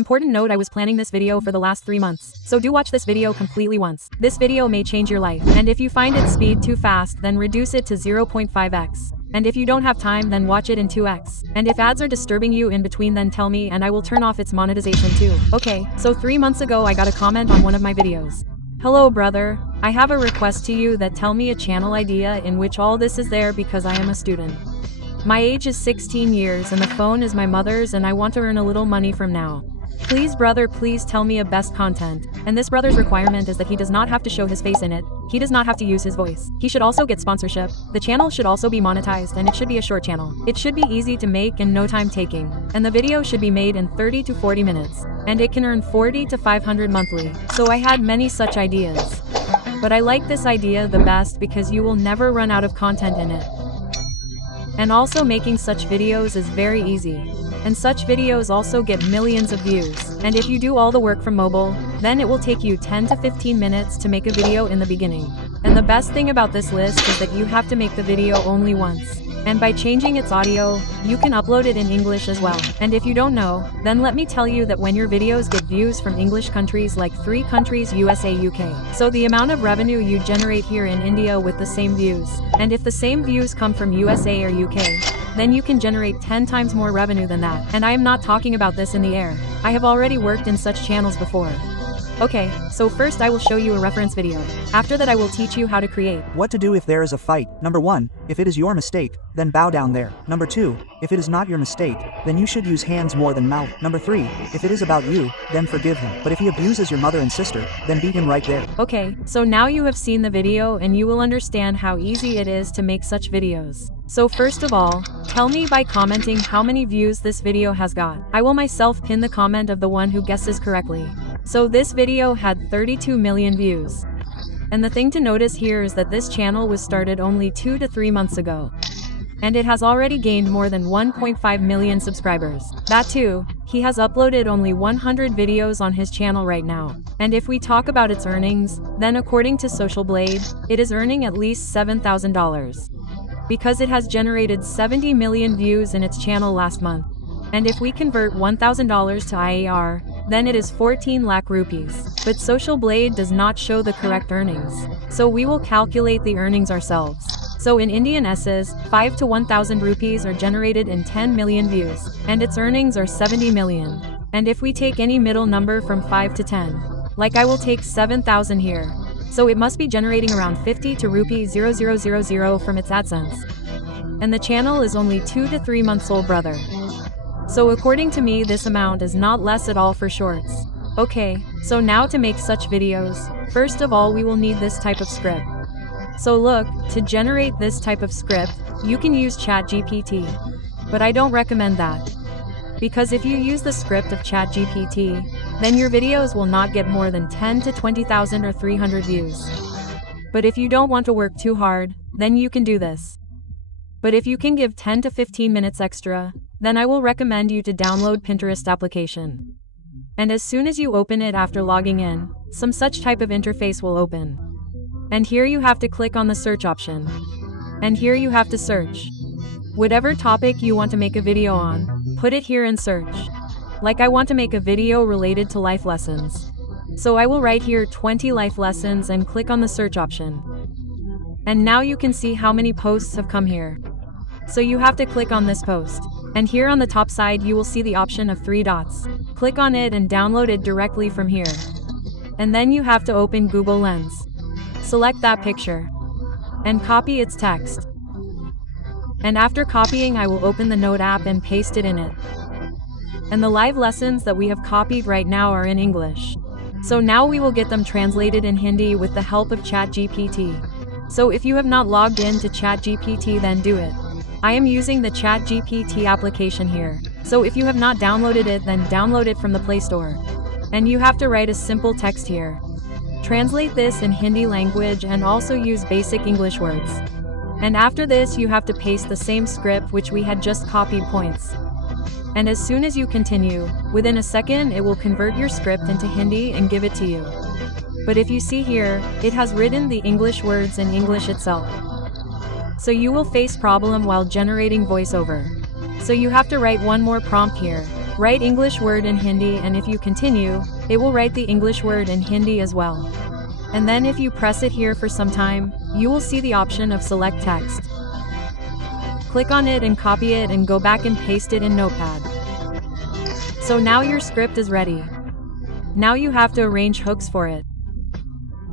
Important note, I was planning this video for the last 3 months, so do watch this video completely once. This video may change your life, and if you find its speed too fast, then reduce it to 0.5x. And if you don't have time, then watch it in 2x. And if ads are disturbing you in between, then tell me and I will turn off its monetization too. Okay, so 3 months ago I got a comment on one of my videos. Hello brother, I have a request to you that tell me a channel idea in which all this is there because I am a student. My age is 16 years and the phone is my mother's and I want to earn a little money from now. Please brother, please tell me a best content. And this brother's requirement is that he does not have to show his face in it. He does not have to use his voice. He should also get sponsorship. The channel should also be monetized and it should be a short channel. It should be easy to make and no time taking. And the video should be made in 30 to 40 minutes. And it can earn 40 to 500 monthly. So I had many such ideas. But I like this idea the best because you will never run out of content in it. And also making such videos is very easy. And such videos also get millions of views. And if you do all the work from mobile, then it will take you 10 to 15 minutes to make a video in the beginning. And the best thing about this list is that you have to make the video only once. And by changing its audio, you can upload it in English as well. And if you don't know, then let me tell you that when your videos get views from English countries like 3 countries USA, UK. So the amount of revenue you generate here in India with the same views. And if the same views come from USA or UK, then you can generate 10 times more revenue than that. And I am not talking about this in the air. I have already worked in such channels before. Okay, so first I will show you a reference video. After that I will teach you how to create. What to do if there is a fight. Number 1, if it is your mistake, then bow down there. Number 2, if it is not your mistake, then you should use hands more than mouth. Number 3, if it is about you, then forgive him. But if he abuses your mother and sister, then beat him right there. Okay, so now you have seen the video and you will understand how easy it is to make such videos. So first of all, tell me by commenting how many views this video has got. I will myself pin the comment of the one who guesses correctly. So this video had 32 million views. And the thing to notice here is that this channel was started only 2 to 3 months ago. And it has already gained more than 1.5 million subscribers. That too, he has uploaded only 100 videos on his channel right now. And if we talk about its earnings, then according to Social Blade, it is earning at least $7,000. Because it has generated 70 million views in its channel last month. And if we convert $1,000 to IAR, then it is 14 lakh rupees. But Social Blade does not show the correct earnings. So we will calculate the earnings ourselves. So in Indian Ss, 5 to 1,000 rupees are generated in 10 million views. And its earnings are 70 million. And if we take any middle number from 5 to 10, like I will take 7,000 here. So it must be generating around 50 to rupee 0000 from its AdSense. And the channel is only 2 to 3 months old brother. So according to me this amount is not less at all for shorts. Okay, so now to make such videos, first of all we will need this type of script. So look, to generate this type of script, you can use ChatGPT. But I don't recommend that. Because if you use the script of ChatGPT, then your videos will not get more than 10 to 20,000 or 300 views. But if you don't want to work too hard, then you can do this. But if you can give 10 to 15 minutes extra, then I will recommend you to download Pinterest application. And as soon as you open it after logging in, some such type of interface will open. And here you have to click on the search option. And here you have to search. Whatever topic you want to make a video on, put it here and search. Like I want to make a video related to life lessons. So I will write here 20 life lessons and click on the search option. And now you can see how many posts have come here. So you have to click on this post. And here on the top side you will see the option of 3 dots. Click on it and download it directly from here. And then you have to open Google Lens. Select that picture. And copy its text. And after copying I will open the Note app and paste it in it. And the live lessons that we have copied right now are in English. So now we will get them translated in Hindi with the help of ChatGPT. So if you have not logged in to ChatGPT then do it. I am using the ChatGPT application here. So if you have not downloaded it then download it from the Play Store. And you have to write a simple text here. Translate this in Hindi language and also use basic English words. And after this you have to paste the same script which we had just copied points. And as soon as you continue, within a second it will convert your script into Hindi and give it to you. But if you see here, it has written the English words in English itself. So you will face problem while generating voiceover. So you have to write one more prompt here, Write English word in Hindi, and if you continue, it will write the English word in Hindi as well. And then if you press it here for some time, you will see the option of select text. Click on it and copy it and go back and paste it in Notepad. So now your script is ready. Now you have to arrange hooks for it.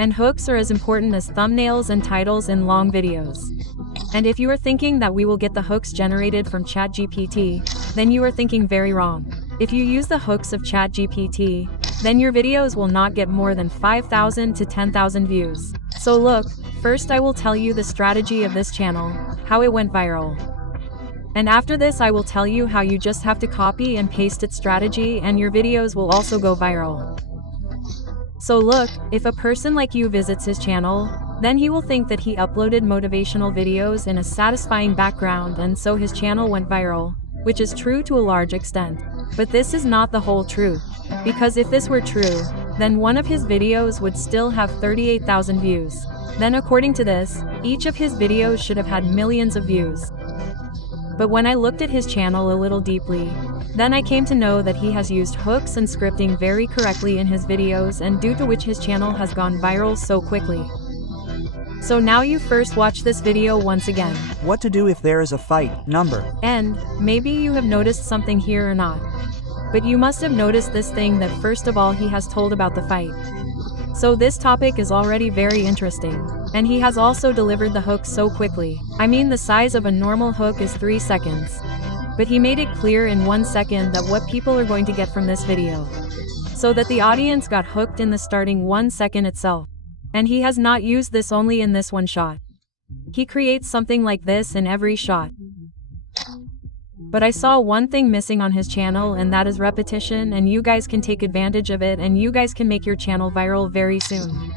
And hooks are as important as thumbnails and titles in long videos. And if you are thinking that we will get the hooks generated from ChatGPT, then you are thinking very wrong. If you use the hooks of ChatGPT, then your videos will not get more than 5,000 to 10,000 views. So look, first I will tell you the strategy of this channel, how it went viral. And after this I will tell you how you just have to copy and paste its strategy and your videos will also go viral. So look, if a person like you visits his channel, then he will think that he uploaded motivational videos in a satisfying background and so his channel went viral, which is true to a large extent. But this is not the whole truth. Because if this were true, then one of his videos would still have 38,000 views. Then according to this, each of his videos should have had millions of views. But when I looked at his channel a little deeply, then I came to know that he has used hooks and scripting very correctly in his videos and due to which his channel has gone viral so quickly. So now you first watch this video once again. What to do if there is a fight, number. And maybe you have noticed something here or not. But you must have noticed this thing that first of all he has told about the fight. So this topic is already very interesting. And he has also delivered the hook so quickly. I mean the size of a normal hook is 3 seconds. But he made it clear in 1 second that what people are going to get from this video. So that the audience got hooked in the starting 1 second itself. And he has not used this only in this one shot. He creates something like this in every shot. But I saw one thing missing on his channel and that is repetition and you guys can take advantage of it and you guys can make your channel viral very soon.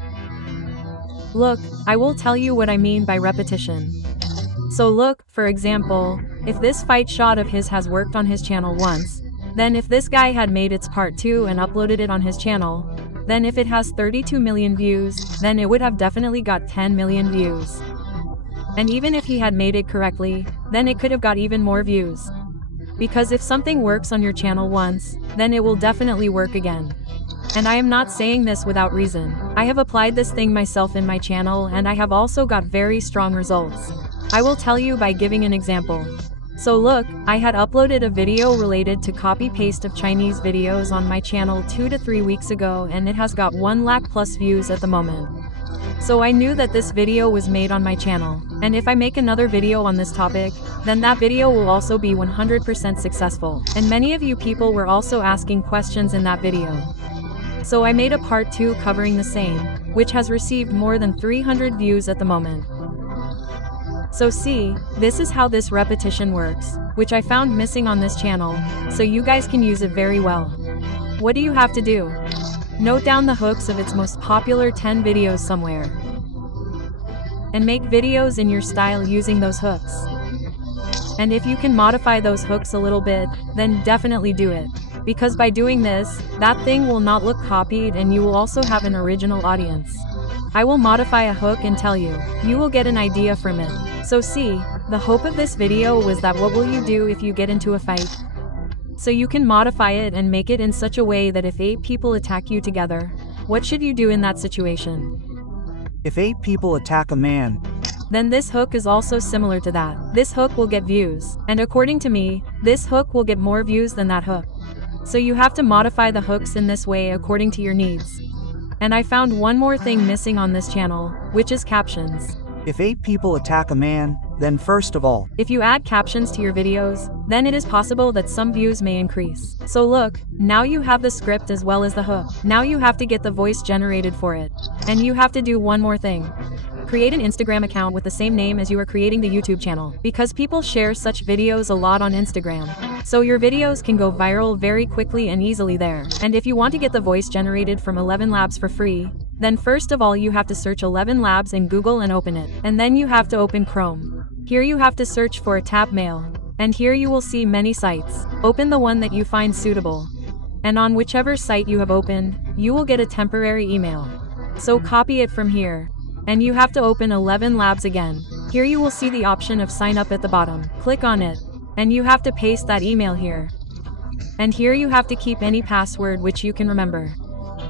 Look, I will tell you what I mean by repetition. So look, for example, if this fight shot of his has worked on his channel once, then if this guy had made its part 2 and uploaded it on his channel, then if it has 32 million views, then it would have definitely got 10 million views. And even if he had made it correctly, then it could have got even more views. Because if something works on your channel once, then it will definitely work again. And I am not saying this without reason. I have applied this thing myself in my channel and I have also got very strong results. I will tell you by giving an example. So look, I had uploaded a video related to copy-paste of Chinese videos on my channel 2 to 3 weeks ago and it has got 1 lakh plus views at the moment. So I knew that this video was made on my channel, and if I make another video on this topic, then that video will also be 100% successful. And many of you people were also asking questions in that video. So I made a part 2 covering the same, which has received more than 300 views at the moment. So see, this is how this repetition works, which I found missing on this channel, so you guys can use it very well. What do you have to do? Note down the hooks of its most popular 10 videos somewhere. And make videos in your style using those hooks. And if you can modify those hooks a little bit, then definitely do it. Because by doing this, that thing will not look copied and you will also have an original audience. I will modify a hook and tell you, you will get an idea from it. So see, the hope of this video was that what will you do if you get into a fight? So you can modify it and make it in such a way that if 8 people attack you together, what should you do in that situation? If 8 people attack a man, then this hook is also similar to that. This hook will get views, and according to me, this hook will get more views than that hook. So you have to modify the hooks in this way according to your needs. And I found one more thing missing on this channel, which is captions. If 8 people attack a man, then first of all, if you add captions to your videos, then it is possible that some views may increase. So look, now you have the script as well as the hook. Now you have to get the voice generated for it. And you have to do one more thing. Create an Instagram account with the same name as you are creating the YouTube channel, because people share such videos a lot on Instagram. So your videos can go viral very quickly and easily there. And if you want to get the voice generated from 11 Labs for free, then first of all you have to search 11 Labs in Google and open it. And then you have to open Chrome. Here you have to search for a tap mail. And here you will see many sites. Open the one that you find suitable. And on whichever site you have opened, you will get a temporary email. So copy it from here. And you have to open 11 Labs again. Here you will see the option of sign up at the bottom. Click on it. And you have to paste that email here. And here you have to keep any password which you can remember.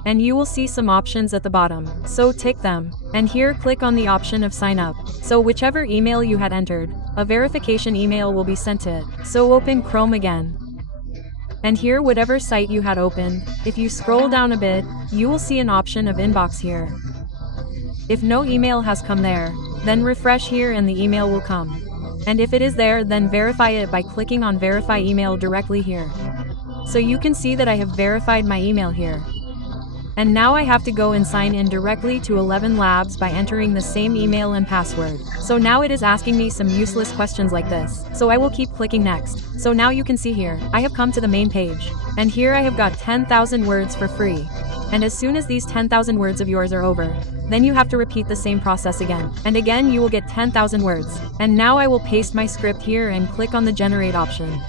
And you will see some options at the bottom, so tick them. And here click on the option of sign up. So whichever email you had entered, a verification email will be sent to it. So open Chrome again. And here whatever site you had opened, if you scroll down a bit, you will see an option of inbox here. If no email has come there, then refresh here and the email will come. And if it is there, then verify it by clicking on verify email directly here. So you can see that I have verified my email here. And now I have to go and sign in directly to 11 Labs by entering the same email and password. So now it is asking me some useless questions like this. So I will keep clicking next. So now you can see here, I have come to the main page. And here I have got 10,000 words for free. And as soon as these 10,000 words of yours are over, then you have to repeat the same process again. And again you will get 10,000 words. And now I will paste my script here and click on the generate option.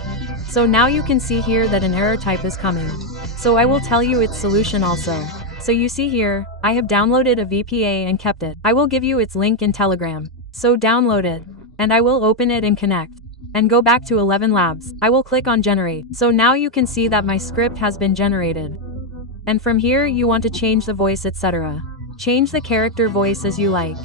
So now you can see here that an error type is coming. So I will tell you its solution also. So you see here, I have downloaded a VPA and kept it. I will give you its link in Telegram. So download it. And I will open it and connect. And go back to 11 Labs. I will click on generate. So now you can see that my script has been generated. And from here you want to change the voice, etc. Change the character voice as you like.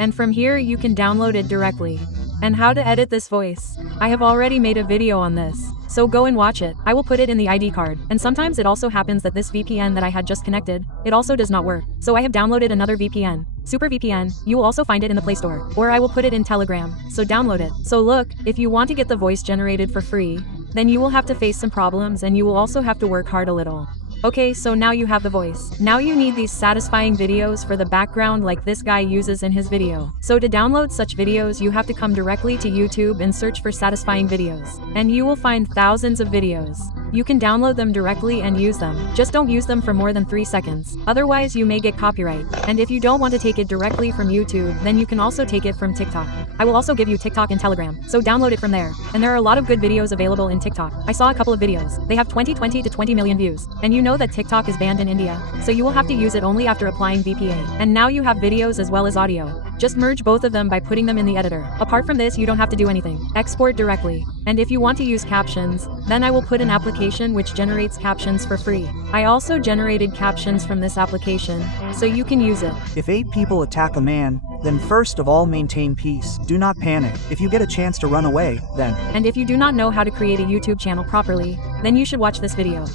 And from here you can download it directly. And how to edit this voice, I have already made a video on this. So go and watch it. I will put it in the ID card. And sometimes it also happens that this VPN that I had just connected, it also does not work. So I have downloaded another VPN. Super VPN, you will also find it in the Play Store. Or I will put it in Telegram. So download it. So look, if you want to get the voice generated for free, then you will have to face some problems and you will also have to work hard a little. Okay, so now you have the voice. Now you need these satisfying videos for the background like this guy uses in his video. So to download such videos you have to come directly to YouTube and search for satisfying videos. And you will find thousands of videos. You can download them directly and use them. Just don't use them for more than 3 seconds. Otherwise you may get copyright. And if you don't want to take it directly from YouTube, then you can also take it from TikTok. I will also give you TikTok and Telegram. So download it from there. And there are a lot of good videos available in TikTok. I saw a couple of videos. They have 20 to 20 million views. And you know that TikTok is banned in India. So you will have to use it only after applying VPA. And now you have videos as well as audio. Just merge both of them by putting them in the editor. Apart from this, you don't have to do anything. Export directly. And if you want to use captions, then I will put an application which generates captions for free. I also generated captions from this application, so you can use it. If 8 people attack a man, then first of all maintain peace. Do not panic. If you get a chance to run away, then. And if you do not know how to create a YouTube channel properly, then you should watch this video.